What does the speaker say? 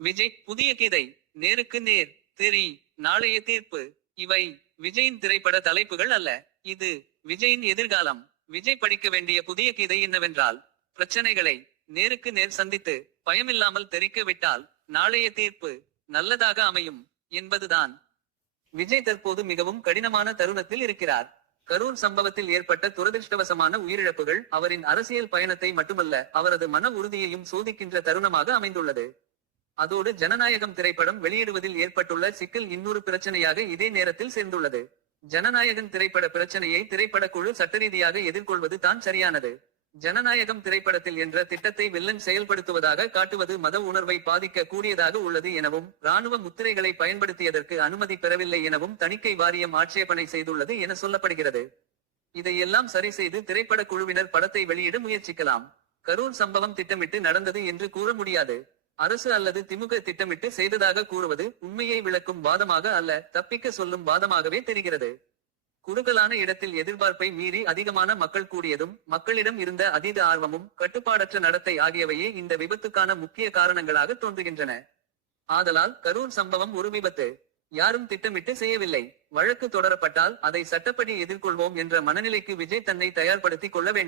விஜய் புதிய கீதை, நேருக்கு நேர், தெறி, நாளைய தீர்ப்பு. இவை விஜயின் திரைப்பட தலைப்புகள் அல்ல. இது விஜயின் எதிர்காலம். விஜய் படிக்க வேண்டிய புதிய கீதை என்னவென்றால், பிரச்சனைகளை நேருக்கு நேர் சந்தித்து பயமில்லாமல் தெரிக்க விட்டால் நாளைய தீர்ப்பு நல்லதாக அமையும் என்பதுதான். விஜய் தற்போது மிகவும் கடினமான தருணத்தில் இருக்கிறார். கரூர் சம்பவத்தில் ஏற்பட்ட துரதிருஷ்டவசமான உயிரிழப்புகள் அவரின் அரசியல் பயணத்தை மட்டுமல்ல, அவரது மன உறுதியையும் சோதிக்கின்ற தருணமாக அமைந்துள்ளது. அதோடு ஜனநாயகம் திரைப்படம் வெளியிடுவதில் ஏற்பட்டுள்ள சிக்கல் இன்னொரு பிரச்சனையாக இதே நேரத்தில் சேர்ந்துள்ளது. ஜனநாயகன் திரைப்பட பிரச்சனையை திரைப்படக்குழு சட்டரீதியாக எதிர்கொள்வது தான் சரியானது. ஜனநாயகம் திரைப்படத்தில் என்ற திட்டத்தை வில்லன் செயல்படுத்துவதாக காட்டுவது மத உணர்வை பாதிக்க கூடியதாக உள்ளது எனவும், இராணுவ முத்திரைகளை பயன்படுத்தியதற்கு அனுமதி பெறவில்லை எனவும் தணிக்கை வாரியம் ஆட்சேபனை செய்துள்ளது என சொல்லப்படுகிறது. இதையெல்லாம் சரி செய்து திரைப்பட குழுவினர் படத்தை வெளியிட முயற்சிக்கலாம். கரூர் சம்பவம் திட்டமிட்டு நடந்தது என்று கூற முடியாது. அரசு அல்லது திமுக திட்டமிட்டு செய்ததாக கூறுவது உண்மையை விளக்கும் வாதமாக அல்ல, தப்பிக்க சொல்லும் வாதமாகவே தெரிகிறது. குறுகலான இடத்தில் எதிர்பார்ப்பை மீறி அதிகமான மக்கள் கூடியதும், மக்களிடம் இருந்த அதீத ஆர்வமும், கட்டுப்பாடற்ற நடத்தை ஆகியவையே இந்த விபத்துக்கான முக்கிய காரணங்களாக தோன்றுகின்றன. ஆதலால் கரூர் சம்பவம் ஒரு விபத்து. யாரும் திட்டமிட்டு செய்யவில்லை. வழக்கு தொடரப்பட்டால் அதை சட்டப்படி எதிர்கொள்வோம் என்ற மனநிலைக்கு விஜய் தன்னை தயார்படுத்திக் கொள்ள வேண்டும்.